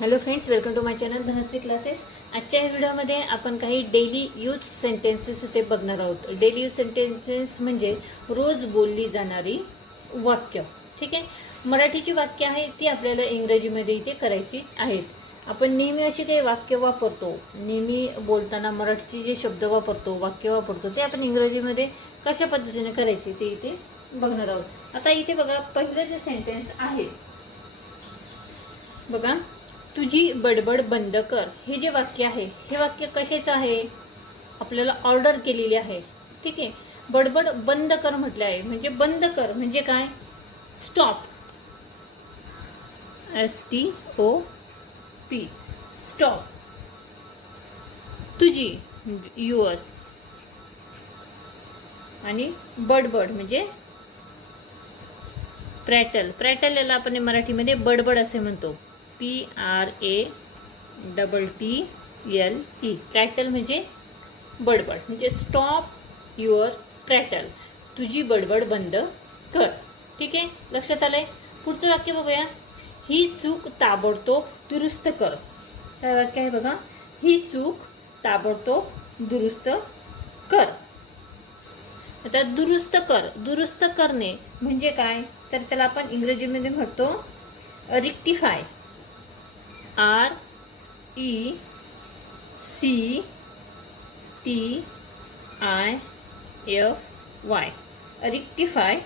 Hello friends welcome to my channel Dhanashree classes आजच्या या व्हिडिओमध्ये आपण काही डेली यूज सेंटेन्सेस ते बघणार आहोत. डेली यूज सेंटेन्सेस म्हणजे रोज बोलली जाणारी वाक्य. ठीक आहे? मराठीची वाक्य आहे ती आपल्याला इंग्रजीमध्ये इथे करायची आहेत आपण नेहमी अशी काही वाक्य वापरतो. नेहमी बोलताना मराठीचे जे शब्द वापरतो वाक्य वापरतो ते आपण इंग्रजीमध्ये कशा पद्धतीने करायचे ते इथे बघणार आहोत. आता इथे बघा पहिलं जे सेंटेन्स आहे बघा. तुझी बडबड बंद कर. हे जे वाक्य आहे हे वाक्य कशाचं आहे? आपल्याला ऑर्डर केलेली आहे. ठीक आहे? बडबड बंद कर म्हटले आहे. म्हणजे बंद कर. म्हणजे काय? Stop S T O P stop तुझी युअर आणि बडबड म्हणजे प्रॅटल प्रॅटल याला आपण मराठीमध्ये बडबड असे म्हणतो. P R A double T L E prattle म्हणजे बडबड म्हणजे स्टॉप युअर प्रॅटल तुझी बडबड बंद कर. ठीक आहे? लक्षात आलंय? पुढचं वाक्य बघूया. ही चूक ताबडतोब दुरुस्त कर. काय वाक्य आहे बघा? ही चूक ताबडतोब दुरुस्त कर. आता दुरुस्त कर. दुरुस्त करणे म्हणजे काय? तर त्याला आपण इंग्रजीमध्ये म्हणतो rectify R E C T I F Y. Rectify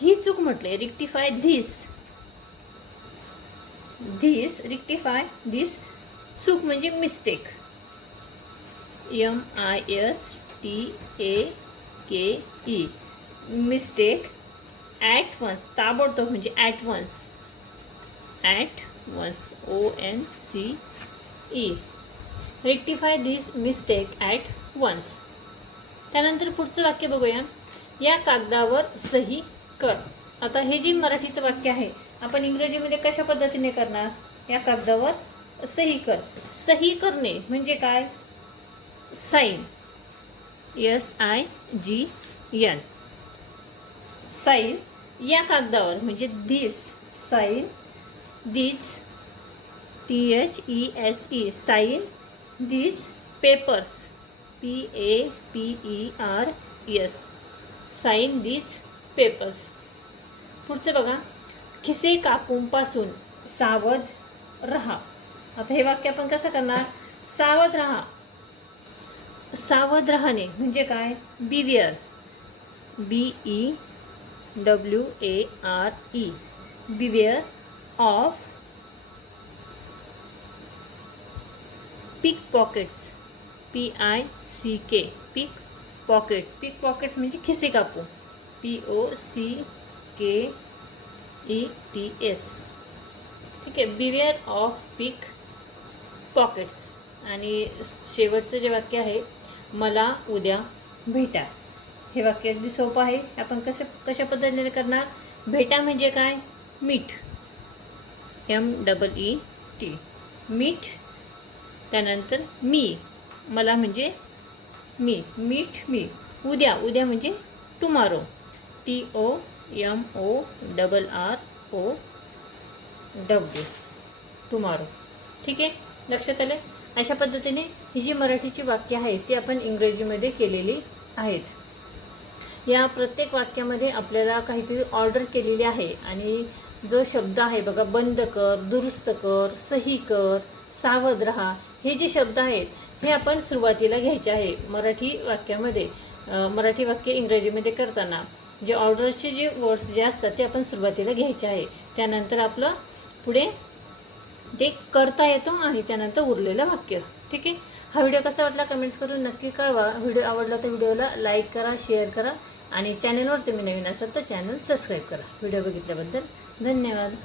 ही चूक म्हटले. Rectify this this rectify this चूक म्हणजे mistake M I S T A K E mistake at once ताबडतोब म्हणजे at once at once O N C E rectify this mistake at once त्यानंतर पुढचं वाक्य बघूया. या कागदावर सही कर. आता हे जे मराठीचं वाक्य आहे आपण इंग्रजीमध्ये कशा पद्धतीने करणार? या कागदावर सही कर. सही करणे म्हणजे काय? Sign. S I G N sign या कागदावर म्हणजे this sign these T H E S E sign these papers P A P E R S sign these papers पुढचं बघा खिसे कापूंपासून सावध रहा. आता हे वाक्य आपण कसं करणार? सावध रहा. सावध राहणे म्हणजे काय? Beware B E W A R E beware of pick pockets P I C K pick pockets pick pockets म्हणजे खिसे कापू. P O C K E T S ठीक आहे. बिवेअर ऑफ पिक पॉकेट्स आणि शेवटचं जे वाक्य आहे मला उद्या भेटा. हे वाक्य अगदी सोपं आहे. आपण कसं कशा पद्धतीने करणार? भेटा म्हणजे काय? मीठ. एम डबल ई टी मीठ त्यानंतर मी मला म्हणजे मी मीठ मी उद्या उद्या म्हणजे tomorrow T O M O double R O W tomorrow ठीक आहे? लक्षात आलं? अशा पद्धतीने ही जी मराठीची वाक्य आहेत ती आपण इंग्रजीमध्ये केलेली आहेत. या प्रत्येक वाक्यामध्ये आपल्याला काहीतरी ऑर्डर केलेली आहे आणि जो शब्द आहे बघा बंद कर दुरुस्त कर सही कर सावध राहा हे जे शब्द आहेत हे आपण सुरुवातीला घ्यायचे आहे मराठी वाक्यामध्ये. मराठी वाक्य इंग्रजीमध्ये करताना जे ऑर्डर्सचे जे वर्ड्स जे असतात ते आपण सुरुवातीला घ्यायचे आहे. त्यानंतर आपलं पुढे ते करता येतो आणि त्यानंतर उरलेलं वाक्य. ठीक आहे? हा व्हिडिओ कसा वाटला कमेंट्स करून नक्की कळवा. व्हिडिओ आवडला तर व्हिडिओला लाईक करा शेअर करा आणि चॅनलवर तुम्ही नवीन असाल तर चॅनल सबस्क्राईब करा. व्हिडिओ बघितल्याबद्दल धन्यवाद.